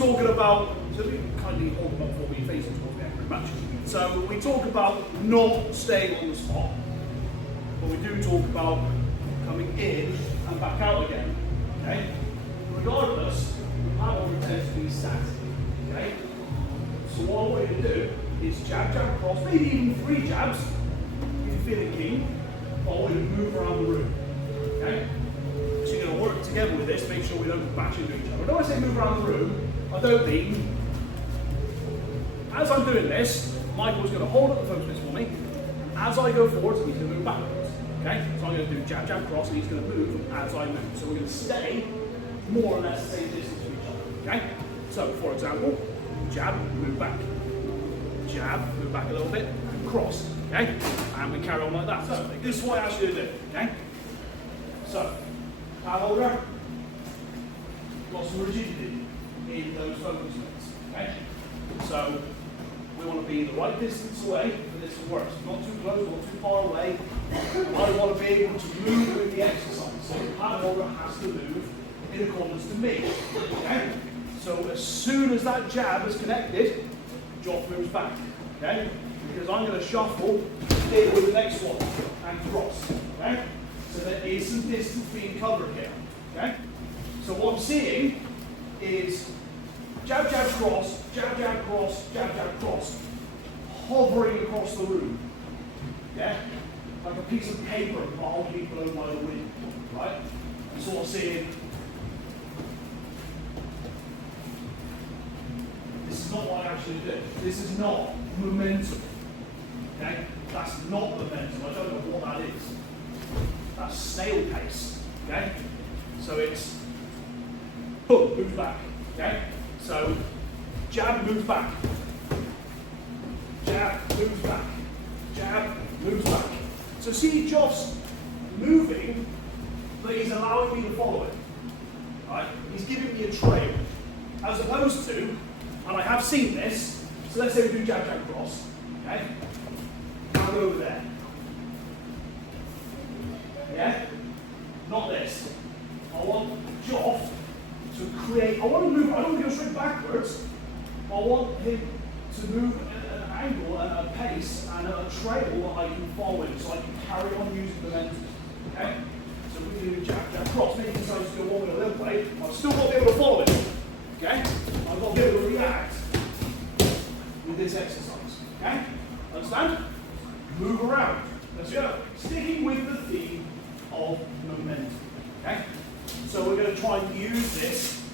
talking about, so we kindly hold them up for me facing towards me very much. So we talk about not staying on the spot, but we do talk about coming in and back out again. Okay? Regardless, the paddle tends to be static. Okay? So what I want you to do is jab, jab, cross, maybe even 3 jabs if you feel it keen, but I want you to move around the room. Okay? So you're going to work together with this, make sure we don't bash into each other. When I say move around the room, I don't mean, as I'm doing this, Michael's going to hold up the focus for me. As I go forward, he's going to move backwards. Okay? So I'm going to do jab, jab, cross, and he's going to move as I move. So we're going to stay more or less the same distance from each other. Okay? So, for example, jab, move back. Jab, move back a little bit, and cross. Okay? And we carry on like that. So, this is what I ask you to do. Okay? So, pad holder, got some rigidity in those focus points. Okay? So, we want to be the right distance away for this to work. So not too close, not too far away. I want to be able to move with the exercise. So the pad holder has to move in accordance to me. Okay? So as soon as that jab is connected, Joff moves back. Okay? Because I'm going to shuffle in with the next one and cross. Okay? So there is some distance being covered here. Okay? So what I'm seeing is jab, jab, cross, jab, jab, cross, jab, jab, cross, hovering across the room. Yeah? Like a piece of paper mildly blown by the wind. Right? I'm sort of seeing, this is not what I actually do. This is not momentum. Okay? That's not momentum. I don't know what that is. That's snail pace. Okay? So it's boom, moves back. Okay? So, jab, moves back. Jab, moves back. Jab, moves back. So see Joff's moving, but he's allowing me to follow it. Right? He's giving me a trail. As opposed to, and I have seen this, so let's say we do jab, jab, cross. Okay? I'll go over there. Yeah? Not this. I want Joff to create, I want to move, I don't want to go straight backwards. I want him to move at an angle and a pace and a trail that I can follow in so I can carry on using momentum. Okay? So we can do jab, jab, cross. Maybe he's going to go one way a little way. I've still got to be able to follow it. Okay? I've got to be able to react with this exercise. Okay? Understand? Move around. Let's go. Sticking with the theme of momentum. Okay? So we're going to try and use this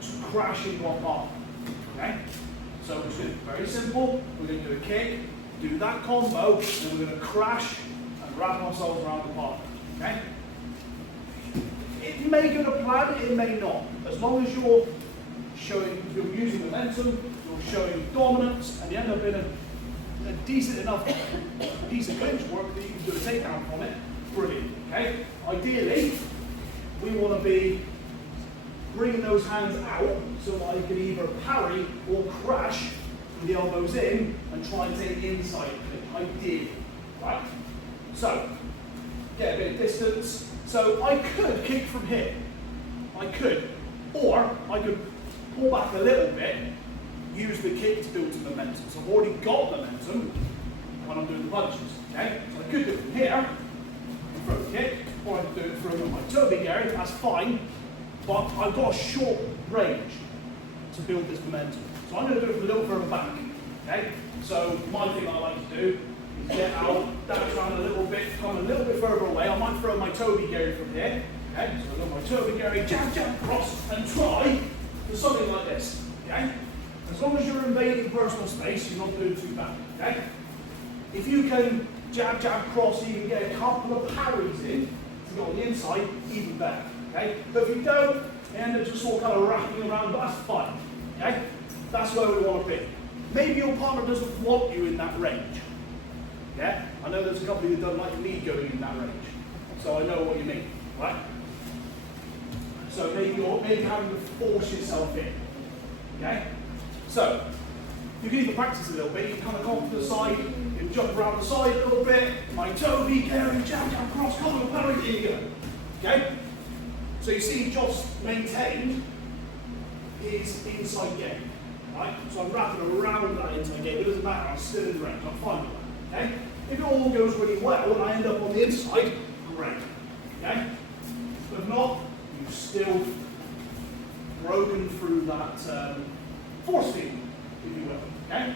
to crash into our partner. Okay? So we're just going to do very simple. We're going to do a kick, do that combo, and we're going to crash and wrap ourselves around the partner. Okay? It may go to plan, it may not. As long as you're using momentum, you're showing dominance, and you end up in a decent enough piece of clinch work that you can do a takedown from it, brilliant. Okay? Ideally, we want to be bringing those hands out so that I can either parry or crash with the elbows in and try and take the inside clinch, ideally. Right? So, get a bit of distance. So I could kick from here. I could. Or I could pull back a little bit, use the kick to build some momentum. So I've already got momentum when I'm doing the punches. Okay? So I could do it from here, throw the kick, or I could do it from my toe big area, that's fine. But I've got a short range to build this momentum. So I'm going to do it from a little further back. Okay? So my thing I like to do is get out, dash around a little bit, come a little bit further away. I might throw my toe big area from here. Okay? So I've got my toe big area, jab, jab, cross, and try for something like this. Okay? As long as you're invading personal space, you're not doing too bad. Okay? If you can jab, jab, cross, you can get a couple of parries in to go on the inside, even better. Okay? But if you don't, you end up just all kind of wrapping around, but that's fine. Okay? That's where we want to be. Maybe your partner doesn't want you in that range. Yeah? I know there's a couple who don't like me going in that range. So I know what you mean. Right? So maybe you're having to force yourself in. Okay? So, you can even practice a little bit. You can kind of come to the side, you can jump around the side a little bit, my toe, be carry, jab, jab, cross, couple of parry, there you go. Okay? So you see Joss maintained his inside game. Right? So I'm wrapping around that inside game. It doesn't matter, I'm still in the range, I'm fine with that. Okay? If it all goes really well and I end up on the inside, great. Okay? But if not, you've still broken through that force field, if you will. Okay?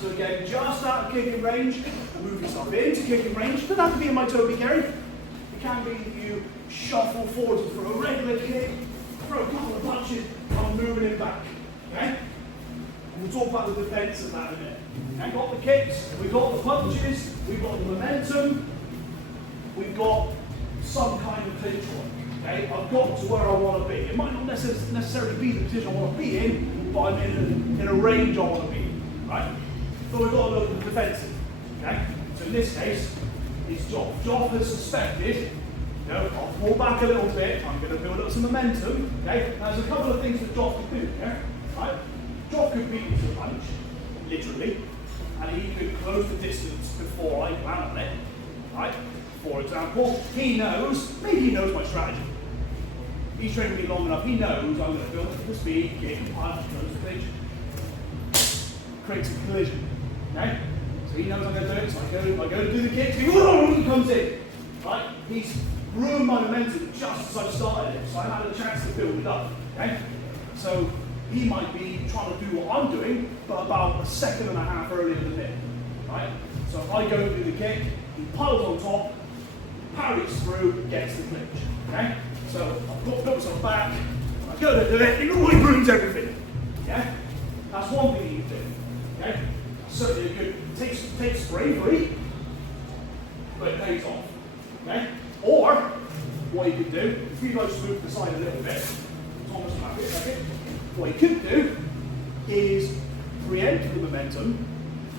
So again, just out of kicking range, and move yourself into kicking range. Doesn't have to be in my toe, be Gary. It can be that you shuffle forward and throw a regular kick, throw a couple of punches, I'm moving it back. Okay? And we'll talk about the defense of that in a minute. Okay? We've got the kicks, we've got the punches, we've got the momentum, we've got some kind of clinch work. Okay? I've got to where I want to be. It might not necessarily be the position I want to be in, but I'm in a range I want to be in. Right? But we've got to look at the defensive. Okay? So in this case, it's Joff. Joff has suspected, I'll pull back a little bit, I'm going to build up some momentum. Okay? Now, there's a couple of things that Joff could do here. Right? Joff could beat me to a punch, literally, and he could close the distance before I land on it. Right? For example, he knows, maybe he knows my strategy. He's trained me long enough, he knows I'm going to build up the speed, kick, punch, close the clinch, create some collision. Okay? So he knows I'm going to do it, so I go to do the kick, he comes in. Right? He's ruined my momentum just as I started it, so I had a chance to build it up. Okay? So he might be trying to do what I'm doing, but about a second and a half earlier than me. Right? So if I go to do the kick, he piles on top, parries through, gets the clinch. Okay? So I've got myself back, I go to do it, it always ruins everything. Yeah? That's one thing you can do. Okay? Certainly a good, takes bravery, but it pays off. Okay? Or, what you could do, if you guys move to the side a little bit, Thomas back it, okay? What you could do is preempt the momentum,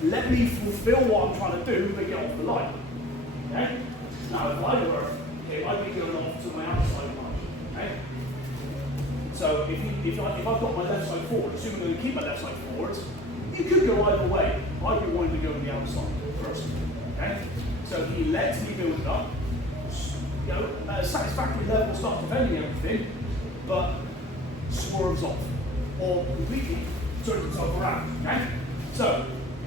let me fulfill what I'm trying to do, but get off the line. Okay? Now, if I were, I'd be going off to my outside line. Okay? So, if I've got my left side forward, assuming I'm going to keep my left side forward, you could go either way. I'd be wanting to go to the outside first. Okay? So he lets me build it up. At a satisfactory level, start defending everything, but swerves off or completely turns himself around. Okay? So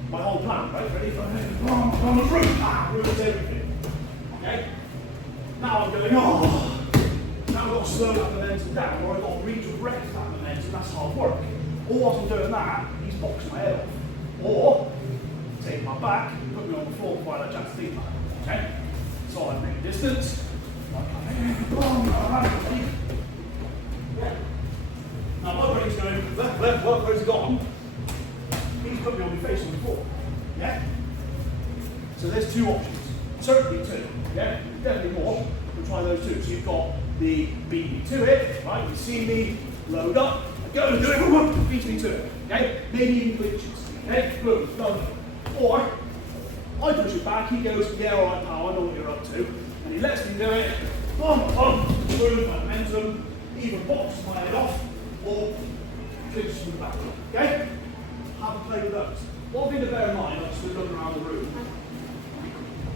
my whole plan, right? Ready? On the roof, ruins everything. Okay? Now I'm going, now I've got to slow that momentum down, or I've got to redirect that momentum. That's hard work. Or whilst I'm doing that, he's boxing my head off. Or take my back, put me on the floor before I let chance to think about it. Okay? So I make a distance. Yeah. Now my brain's going, where's he gone? He's put me on my face on the floor. Yeah? So there's two options. Certainly two. Yeah? Definitely more. We'll try those two. So you've got the beat me to it, right? You see me, load up, I go and do it, beats me to it. Okay? Maybe even glitches. Okay? Boom, done. Or I push it back, he goes, yeah, alright pal, I know what you're up to. And he lets me do it, move my momentum, either box my head off, or clinches from the back. Okay? Have a play with those. One thing to bear in mind, I'm just looking around the room.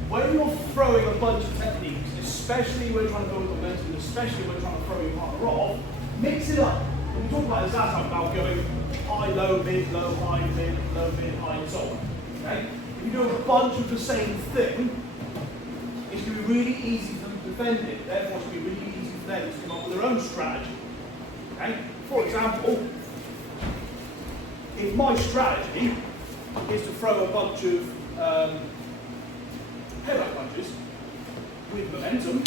When you're throwing a bunch of techniques, especially when you're trying to build momentum, especially when you're trying to throw your partner off, mix it up. When we talk about this last time about going high, low, mid, high, and so on. Okay? If you do a bunch of the same thing, it's going to be really easy for them to defend it. Therefore, it's going to be really easy for them to come up with their own strategy. Okay? For example, if my strategy is to throw a bunch of headbutt punches with momentum,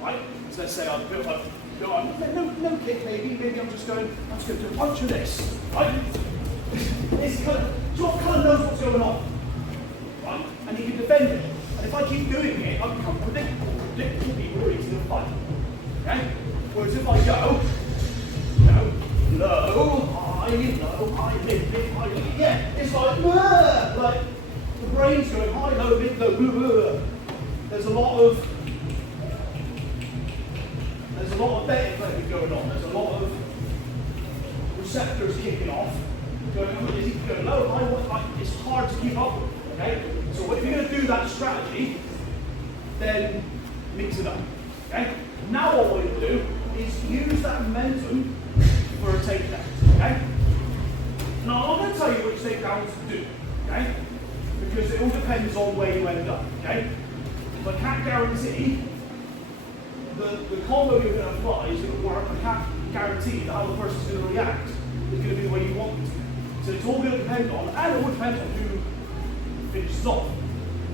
right? So let's say I've built up, no kick maybe I'm just going to do a bunch of this, right? It's kind of, Joff kind of knows what's going on, right? And he can defend it. And if I keep doing it, I become predictable. Predictable people are easy to fight. Okay? Whereas if I go, low, high, mid, high, mid, yeah, it's like the brain's going high, low, mid, low, There's a lot of betting playing going on. There's a lot of receptors kicking off. Is he going low, high? It's hard to keep up with. Okay? So if you're going to do that strategy, then mix it up. Okay? Now what we're going to do is use that momentum for a takedown, okay? Now, I'm going to tell you which takedowns to do, okay? Because it all depends on where you end up, okay? But I can't guarantee the combo you're going to apply is going to work. I can't guarantee that how the person's going to react is going to be the way you want it to be. So it's all going to depend on, and it will depend on who finishes off.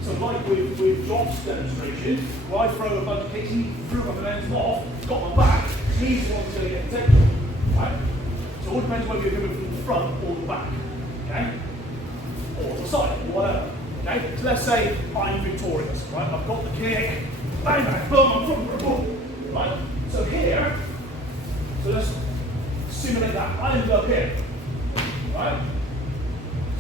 So like with John's demonstration, where I throw a bunch of kicks, he threw my momentum off, got my back, he's the one who's going to get the takedown, right? So it all depends whether you're coming from the front or the back, okay? Or the side, or whatever, okay? So let's say I'm victorious, right? I've got the kick, bang, bang, boom, I'm from boom, right? So here, so let's simulate that. I ended up here, right?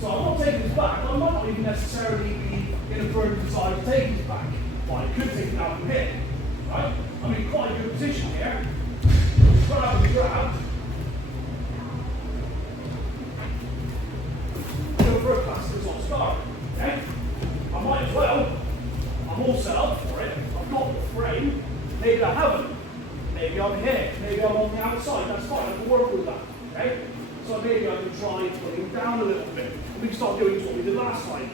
So I'm not taking his back. I might not even necessarily be in a firm position to take his back. But I could take it out from here, right? I'm in quite a good position here. Grab and grab. Go for a classic on scar, okay? I might as well. I'm all set up for it. I've got the frame. Maybe I haven't. Maybe I'm here. Maybe I'm on the outside. That's fine. I can work with that, okay? So maybe I can try putting down a little bit. We can start doing what we did last time.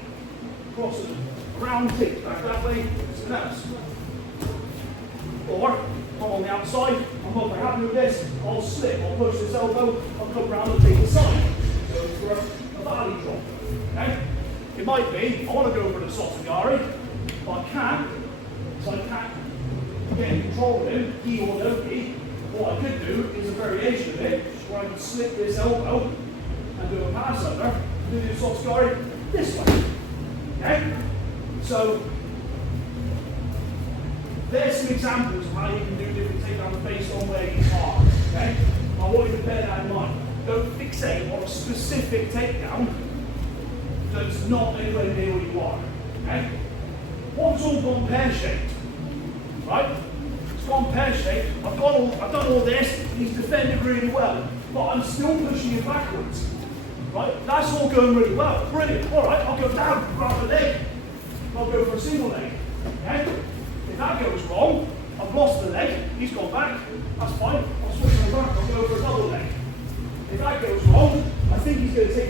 Crossing around kicks back that way, something else. Or, if I'm on the outside, I'm not very happy with this, I'll slip, I'll push this elbow, I'll come round and take the side. Go for a valley drop. Okay? It might be, I want to go for the Sotsugari, but I can't, so I can't get in control of him, he or no he. What I could do is a variation of it, where I can slip this elbow and do a pass under, and do the Sotsugari this way. Okay? So, there's some examples of how you can do different takedowns based on where you are. Okay? I want you to bear that in mind. Don't fixate on a specific takedown that's not anywhere near where you are. Okay? Once all gone pear-shaped, right? It's gone pear-shaped. I've done all this. He's defended really well, but I'm still pushing him backwards. Right? That's all going really well. Brilliant. All right, I'll go down, grab the leg. I'll go for a single leg. Okay? If that goes wrong, I've lost the leg. He's gone back. That's fine. I'll switch him back. I'll go for a double leg. If that goes wrong, I think he's going to take